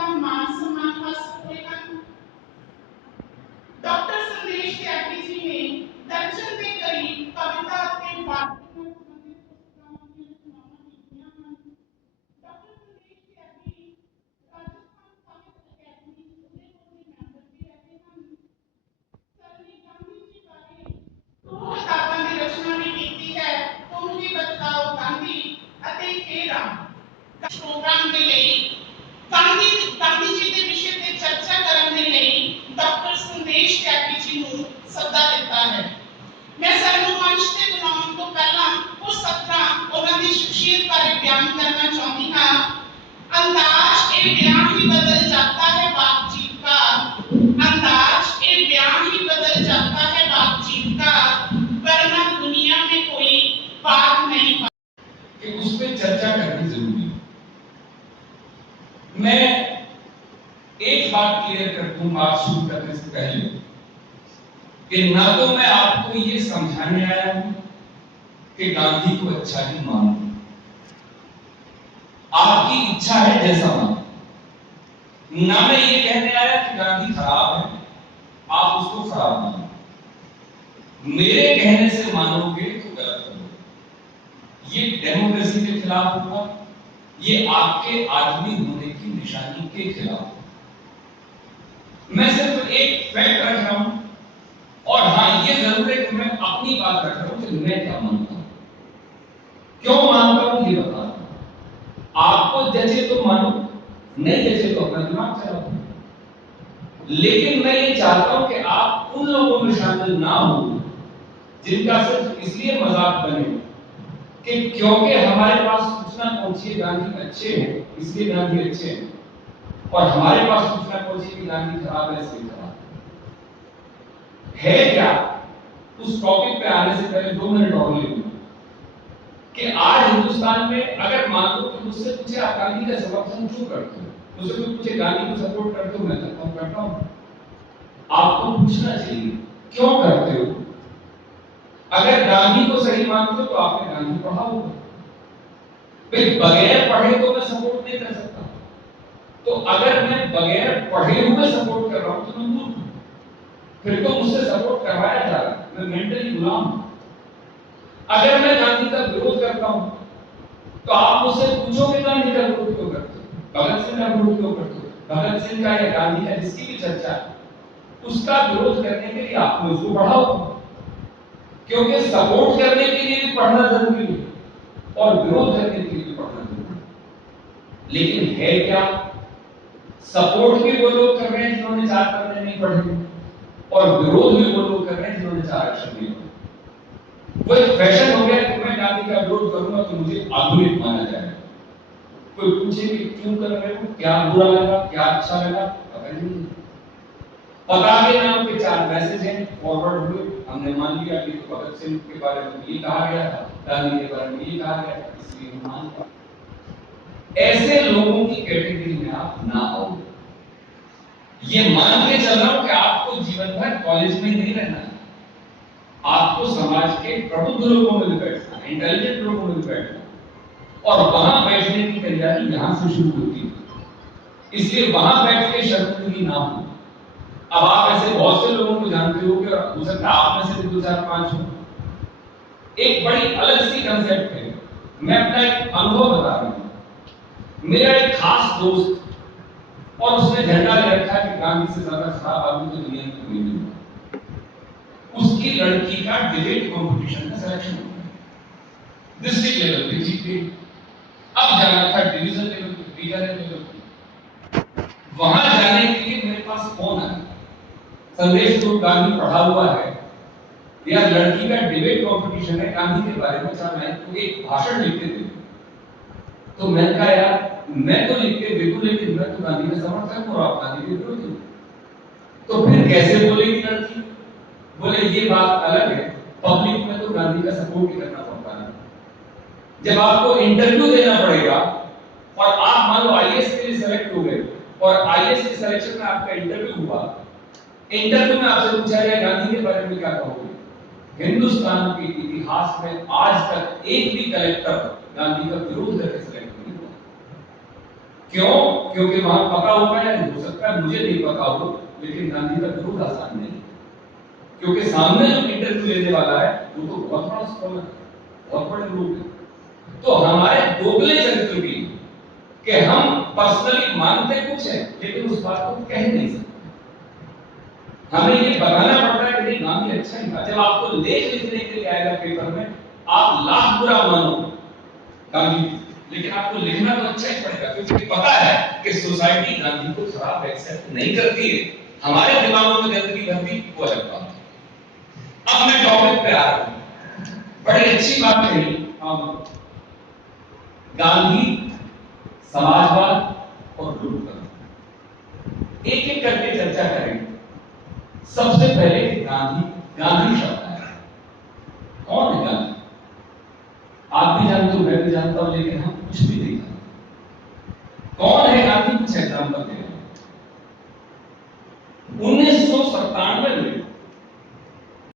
का मान सम्मान हासिल होगा। डॉक्टर संदेश त्यागी जी ने दर्जन के करीब कविता के वाक्यों में संबंधित पुस्तकों की रचनाएं लिखियां हैं। डॉक्टर संदेश त्यागी राजस्थान साहित्य अकादमी उदयपुर के मेंबर भी रहे हैं। सर ने गांधी जी बारे दो किताबां की रचना भी की है। उनकी बतलाओ गांधी ਅਤੇ खेरा प्रोग्राम के लिए गांधी जी के विषय पे चर्चा करने के लिए डॉक्टर संदेश त्यागी जी ਨੂੰ ਸੱਦਾ ਦਿੱਤਾ ਹੈ। मैं सर ਨੂੰ मंच ਤੇ ਬੁਲਾਉਣ ਤੋਂ ਪਹਿਲਾਂ ਕੁਝ ਸਤਰਾਂ ਉਹਨਾਂ ਦੀ ਸ਼ਖਸੀਅਤ ਬਾਰੇ ਬਿਆਨ करना चाहती हाँ। अंदाज एक बयान ही बदल जाता है बातचीत का, अंदाज एक बयान ही बदल जाता है बातचीत का, वरना दुनिया में कोई बात नहीं कि उस पर चर्चा करनी जरूरी है। मैं एक बात क्लियर कर दूं बात शुरू करने से पहले कि ना तो मैं आपको ये समझाने आया हूं कि गांधी को अच्छा ही मानो, आपकी इच्छा है जैसा मानो। ना मैं ये कहने आया कि गांधी खराब है, आप उसको खराब मानो। मेरे कहने से मानोगे तो गलत होगा, ये डेमोक्रेसी के खिलाफ होगा, ये आपके आदमी होने की निशानी के खिलाफ होगा। मैं सिर्फ एक फैक्ट रख रहा हूं और हाँ ये जरूर है कि मैं अपनी बात रख रहा हूं कि मैं क्या मानता हूं, क्यों मानता हूं ये बता रहा हूं। आपको जचे तो मानो, नहीं जचे तो अपना दिमाग चलाओ। लेकिन मैं ये चाहता हूं कि आप उन लोगों में शामिल ना हो जिनका सिर्फ इसलिए मजाक बने कि क्योंकि हमारे पास सूचना पहुंची गांधी अच्छे हैं इसलिए गांधी अच्छे हैं, और हमारे पास सूचना पहुंची कि गांधी खराब है इसलिए खराब है क्या। उस टॉपिक पे आने से पहले 2 मिनट और ले लूं कि आज हिंदुस्तान में अगर मान लो कि मुझसे पूछे आप गांधी का समर्थन क्यों करते हो, मुझसे कोई पूछे गांधी को सपोर्ट करते हो, मैं करता हूं। आपको पूछना चाहिए क्यों करते हो। अगर गांधी को सही मानते हो तो आपने गांधी पढ़ा होगा, भाई बगैर पढ़े तो मैं सपोर्ट नहीं कर सकता। तो अगर मैं बगैर पढ़े हुए सपोर्ट कर रहा हूं तो मैं मूर्ख हूं, फिर तो मुझसे सपोर्ट करवाया जा रहा है, मैं मेंटली गुलाम हूं। अगर मैं गांधी का विरोध करता हूं तो आप मुझसे पूछोगे गांधी का विरोध क्यों करते हो, भगत सिंह का विरोध क्यों करते हो। भगत सिंह का या गांधी का जिसकी भी चर्चा उसका विरोध करने के लिए आपने उसको पढ़ा होगा, क्योंकि सपोर्ट करने के लिए भी पढ़ना जरूरी है और विरोध करने के लिए भी पढ़ना जरूरी है। लेकिन है क्या, सपोर्ट भी वो लोग कर रहे हैं जिन्होंने 4 पन्ने नहीं पढ़े और विरोध भी वो लोग कर रहे हैं जिन्होंने 4 अक्षर नहीं पढ़े। वो एक फैशन हो गया कि मैं गांधी का विरोध करूंगा तो मुझे आधुनिक माना जाएगा। कोई पूछे कि क्यों कर रहे हो, क्या बुरा लगा, क्या अच्छा लगा, पता नहीं। पता के नाम पे 4 मैसेज हैं फॉरवर्ड हुए, हमने मान लिया कि तो भगत सिंह के बारे में ये कहा गया था, गांधी के बारे में ये कहा गया था, इसलिए हम मान लिया। ऐसे लोगों की कैटेगरी में आप ना आओ। ये मान के चल रहा हूं कि आपको जीवन भर कॉलेज में नहीं रहना है, आपको समाज के प्रबुद्ध लोगों में भी बैठना है, इंटेलिजेंट लोगों में भी बैठना है, और वहां बैठने की तैयारी यहां से शुरू होती है। इसलिए वहां बैठ के शर्मिंदगी ना हो। अब आप ऐसे बहुत से लोगों को जानते हो कि हो सकता है आप में से 2 4 5 हो। एक बड़ी अलग सी कंसेप्ट है, मैं अपना एक अनुभव बता रहा हूं। मेरा एक खास दोस्त और उसने झंडा ले रखा है कि गांधी से ज्यादा खराब आदमी तो दुनिया में कोई नहीं। उसकी लड़की का डिबेट कंपटीशन में सिलेक्शन हो गया, डिस्ट्रिक्ट लेवल पे जीत गई। अब जाना था डिवीजन लेवल पे, रीजनल लेवल पे। वहां जाने के लिए मेरे पास फोन आया, संदेश तो गांधी पढ़ा हुआ है या लड़की का डिबेट कंपटीशन है, गांधी के बारे में 4 लाइन तो एक भाषण लिख के दे। तो मैंने कहा यार मैं तो लिख के दे दूं, लेकिन मैं तो गांधी का समर्थक हूं और आप गांधी के विरोधी। तो फिर कैसे बोलेगी लड़की। बोले ये बात अलग है, पब्लिक में तो गांधी का सपोर्ट ही करना पड़ता है। जब आपको इंटरव्यू देना पड़ेगा और आप मान लो आईएएस के लिए सेलेक्ट हो गए और आईएएस के सिलेक्शन में आपका इंटरव्यू हुआ, इंटरव्यू में आपसे पूछा गया गांधी के बारे में क्या कहोगे। हिंदुस्तान के इतिहास में आज तक एक भी कलेक्टर गांधी का विरोध करके सिलेक्ट नहीं हुआ। क्यों? क्योंकि वहां पका हुआ है, हो सकता है मुझे नहीं पका हो, लेकिन गांधी का विरोध आसान नहीं, क्योंकि सामने जो इंटरव्यू लेने वाला है वो तो बहुत बड़ा स्कॉलर है, बहुत बड़े लोग हैं। तो हमारे दोगले चरित्र की कि हम पर्सनली मानते कुछ है लेकिन उस बात को कह नहीं सकते। हमें ये बताना पड़ता है कि नहीं गांधी अच्छा ही था। जब आपको लेख लिखने के लिए आएगा पेपर में, आप लाख बुरा मानो गांधी, लेकिन आपको लिखना तो अच्छा ही पड़ेगा, क्योंकि पता है कि सोसाइटी गांधी को खराब एक्सेप्ट नहीं करती है। हमारे दिमागों में गंदगी भरती वो अलग बात है। अब मैं टॉपिक पे आ रहा हूं। बड़ी अच्छी बात कही गांधी, समाजवाद और लूटतंत्र, एक एक करके चर्चा करेंगे। सबसे पहले गांधी, गांधी शब्द है, कौन है गांधी? आप भी जानते हो, मैं भी जानता हूं, लेकिन हम कुछ भी नहीं जानते। कौन है गांधी? कुछ एग्जाम्पल दे रहे हैं। 1997 में